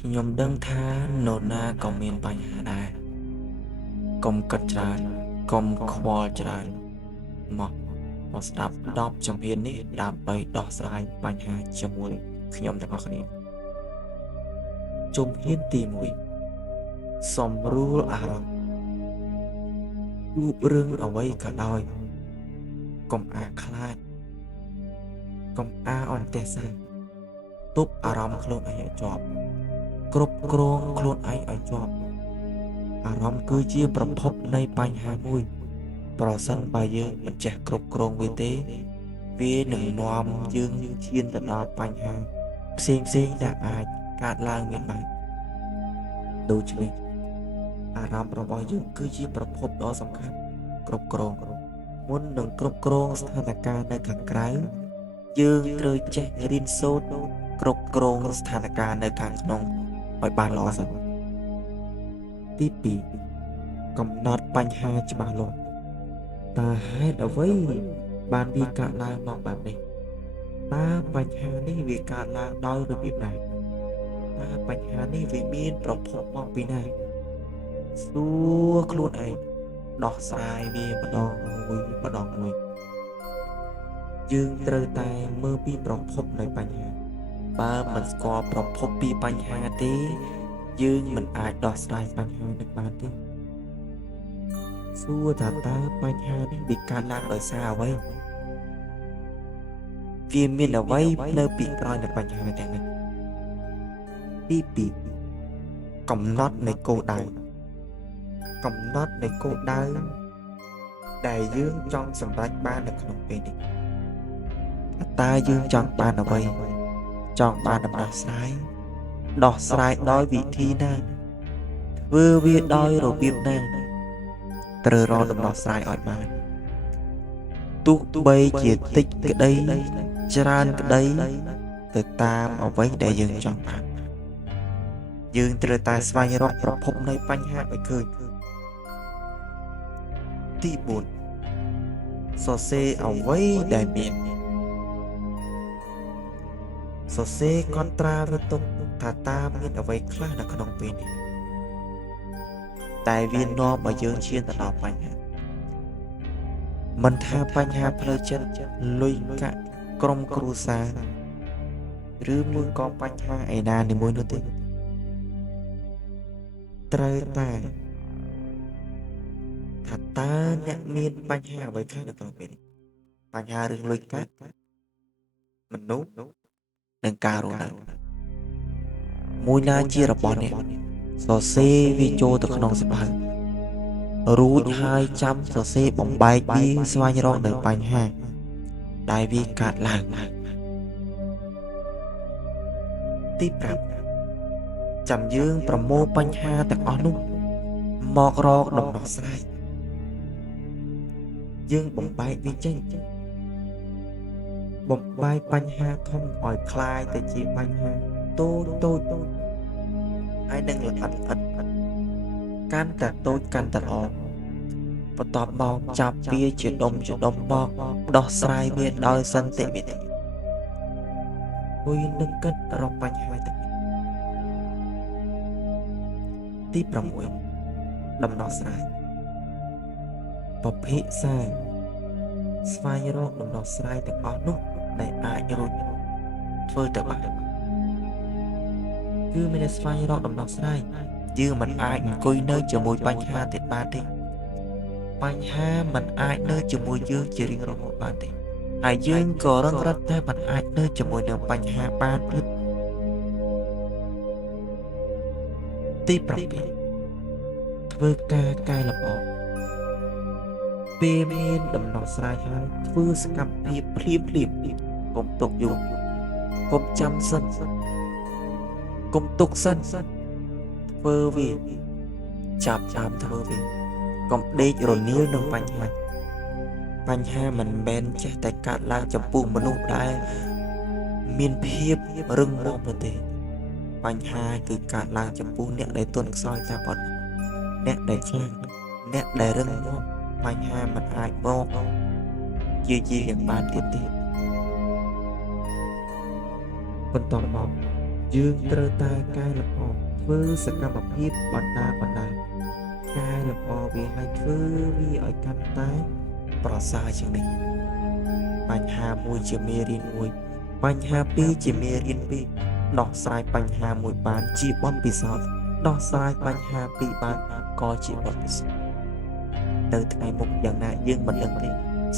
ខ្ញុំដឹងថានរណាក៏មានបញ្ហាដែរកុំគិតច្រើនកុំខ្វល់ច្រើនមកស្ដាប់10ជំហាននេះដើម្បីដោះស្រាយបញ្ហាជាមួយខ្ញុំទាំងអស់គ្នាជំហានទី1សម្រួលអារម្មណ៍ជួបរឿងអ្វីក៏ដោយកុំអាខ្លាចកុំអាអន់ទេសសាទប់អារម្មណ៍ខ្លួនឯងឲ្យជាប់គ្រប់គ្រងខ្លួនឯងឲ្យជាប់អារម្មណ៍គឺជាប្រភពនៃបញ្ហាមួយប្រសិនបើយើងមិនចេះគ្រប់គ្រងវាទេវានឹងនាំយើងឈានទៅដល់បញ្ហាផ្សេងដែលអាចកើតឡើងមានបានដូច្នេះអារម្មណ៍របស់យើងគឺជាប្រភពដ៏សំខាន់គ្រប់គ្រងមុននឹងគ្រប់គ្រងស្ថានភាពនៅខាងក្រៅយើងត្រូវចេះរៀនសូត្រគ្រប់គ្រងស្ថានភាពនៅខាងក្នុងឲ្យបានល្អសិនទី2កំណត់បញ្ហាច្បាស់លាស់តើហេតុអ្វីបានវាកើតឡើងមកបែបនេះតើបញ្ហានេះវាកើតឡើងដោយរបៀបណាតើបញ្ហានេះវាមានប្រភពមកពីណាសួរខ្លួនឯងដោះស្រាយវាម្ដងមួយយើងត្រូវតែមើលពីប្រភពនៃបញ្ហាបើមិនស្គាល់ប្រភពពីបញ្ហាទេយើងមិនអាចដោះស្រាយបញ្ហានេះបានទេសួរថាតើបញ្ហានេះវាកើតឡើងដោយសារអ្វីវាមានអ្វីនៅពីក្រោយនៃបញ្ហាទាំងនេះទី2កំណត់នៃគោលដៅដែលយើងចង់សម្រេចបាននៅក្នុងពេលនេះតើយើងចង់បានអ្វីចង់បានដំណោះស្រាយដោយវិធីណាធ្វើវាដោយរបៀបណាត្រូវរកដំណោះស្រាយឲ្យបានទោះបីជាតិចក្តីច្រើនក្តីទៅតាមអ្វីដែលយើងចង់បានយើងត្រូវតែស្វែងរកប្រភពនៃបញ្ហាឲ្យឃើញទី4សរសេរអ្វីដែលមានសរសេរកត់ត្រាវាទុកថាតើមានអ្វីខ្លះនៅក្នុងពេលនេះតែវានាំឲ្យយើងឈានទៅដល់បញ្ហាមិនថាបញ្ហាផ្លូវចិត្តលុយកាក់ក្រុមគ្រួសារឬមួយក៏បញ្ហាឯណានីមួយនោះទេត្រូវតែថាតើអ្នកមានបញ្ហាអ្វីខ្លះនៅក្នុងពេលនេះបញ្ហារឿងលុយកាក់មនុស្សនិងការរស់នៅមួយណាជារបស់អ្នកសរសេរវាចូលទៅក្នុងសៀវភៅរួចហើយចាំសរសេរបំបែកវាស្វែងរកនៅបញ្ហាដែលវាកើតឡើងទី5ចាំយើងប្រមូលបញ្ហាទាំងអស់នោះមករកដំណោះស្រាយយើងបំបែកវាចេញបំបែកបញ្ហាធំឲ្យคล้ายទៅជាបញ្ហាតូចហើយនឹងល្អិតកាន់តែតូចកាន់តែល្អបន្ទាប់មកចាប់វាជាដុំមកដោះស្រាយវាដោយសន្តិវិធីមួយនឹងគិតរកបញ្ហាទាំងនេះទី6ដំណោះស្រាយពភិសាស្វែងរកដំណោះស្រាយទាំងអស់នោះដែលអាចរួចធ្វើទៅបានគឺមានតែស្វែងរកដំណោះស្រាយយើងមិនអាចអង្គុយនៅជាមួយបញ្ហាទៀតបានទេបញ្ហាមិនអាចនៅជាមួយយើងជារៀងរហូតបានទេហើយយើងក៏រឹងរឹតតែមិនអាចនៅជាមួយនឹងបញ្ហាបានទៀតទី7ធ្វើការកែលម្អពេលមានដំណោះស្រាយហើយធ្វើសកម្មភាពភ្លាមកុំទុកយូរកុំចាំសិនកុំទុកសិនធ្វើវាចាប់ធ្វើវាកុំដេករនាលនឹងបញ្ហាមិនមែនចេះតែកើតឡើងចំពោះមនុស្សដែលមានភាពរឹងមាំនោះទេបញ្ហាគឺកើតឡើងចំពោះអ្នកដែលទន់ខ្សោយតែប៉ុណ្ណោះអ្នកដែលខ្លាំងអ្នកដែលរឹងមាំបញ្ហាមិនអាចមកជាយ៉ាងបានទៀតទេបន្ទាប់មក យើងត្រូវតែកែលម្អធ្វើសកម្មភាពបណ្ដាកែលម្អវាឲ្យធ្វើវាឲ្យកាន់តែប្រសើរជាងនេះបញ្ហាមួយជាមេរៀនមួយបញ្ហាពីរជាមេរៀនពីរដោះស្រាយបញ្ហាមួយបានជាបទពិសោធន៍ដោះស្រាយបញ្ហាពីរបានក៏ជាបទពិសោធន៍ទៅថ្ងៃមុខយ៉ាងណាយើងមិនដឹងទេ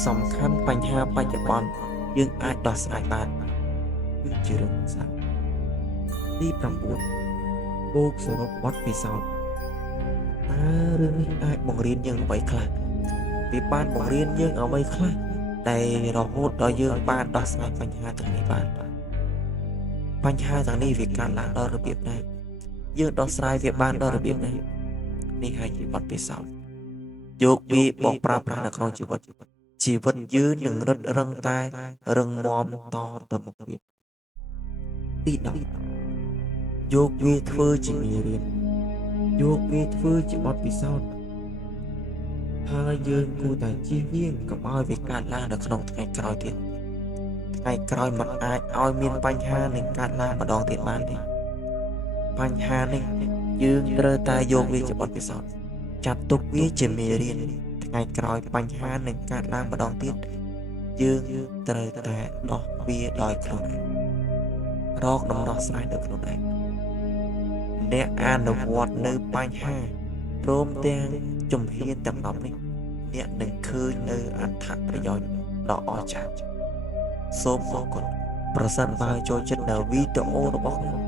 សំខាន់បញ្ហាបច្ចុប្បន្នយើងអាចដោះស្រាយបានគឺជារឿងសំខាន់ទី9បូកសរុបបទពិសោធន៍តើរឿងនេះអាចបង្រៀនយើងអ្វីខ្លះវាបានបង្រៀនយើងអ្វីខ្លះតែរហូតដល់យើងបានដោះស្រាយបញ្ហាទាំងនេះបានបញ្ហាទាំងនេះវាកើតឡើងដល់របៀបណាយើងដោះស្រាយវាបានដល់របៀបណានេះហើយជាបទពិសោធន៍យកវាបកប្រើប្រាស់នៅក្នុងជីវិតយើងនឹងរឹតរឹងតែរឹងមាំតទៅមុខទៀតទី10យកវាធ្វើជាមេរៀនយកវាធ្វើជាបទពិសោធន៍ហើយយើងគួរតែជៀសវាងកុំឲ្យវាកើតឡើងនៅក្នុងថ្ងៃក្រោយទៀតថ្ងៃក្រោយមិនអាចឲ្យមានបញ្ហានឹងកើតឡើងម្ដងទៀតបានទេបញ្ហានេះយើងត្រូវតែយកវាជាបទពិសោធន៍ចាត់ទុកវាជាមេរៀនថ្ងៃក្រោយបញ្ហានឹងកើតឡើងម្ដងទៀតយើងត្រូវតែដោះវាដោយខ្លួនឯងរកដំណោះស្រាយដោយខ្លួនឯងអ្នកអនុវត្តនៅបញ្ហាព្រមទាំងជំហានទាំង10នេះអ្នកនឹងឃើញនៅអត្ថប្រយោជន៍ដ៏អស្ចារ្យសូមអរគុណប្រសិនបើចូលចិត្តនៅវីដេអូរបស់ខ្ញុំ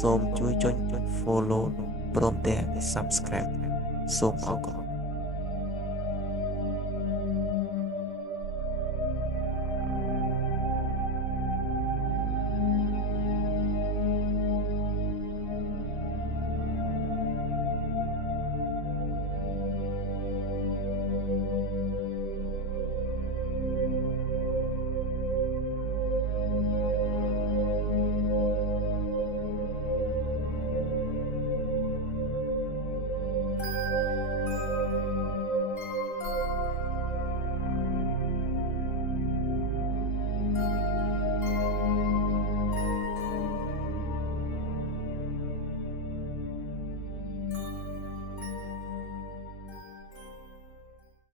សូមជួយចុច follow ព្រមទាំង subscribe សូមអរគុណ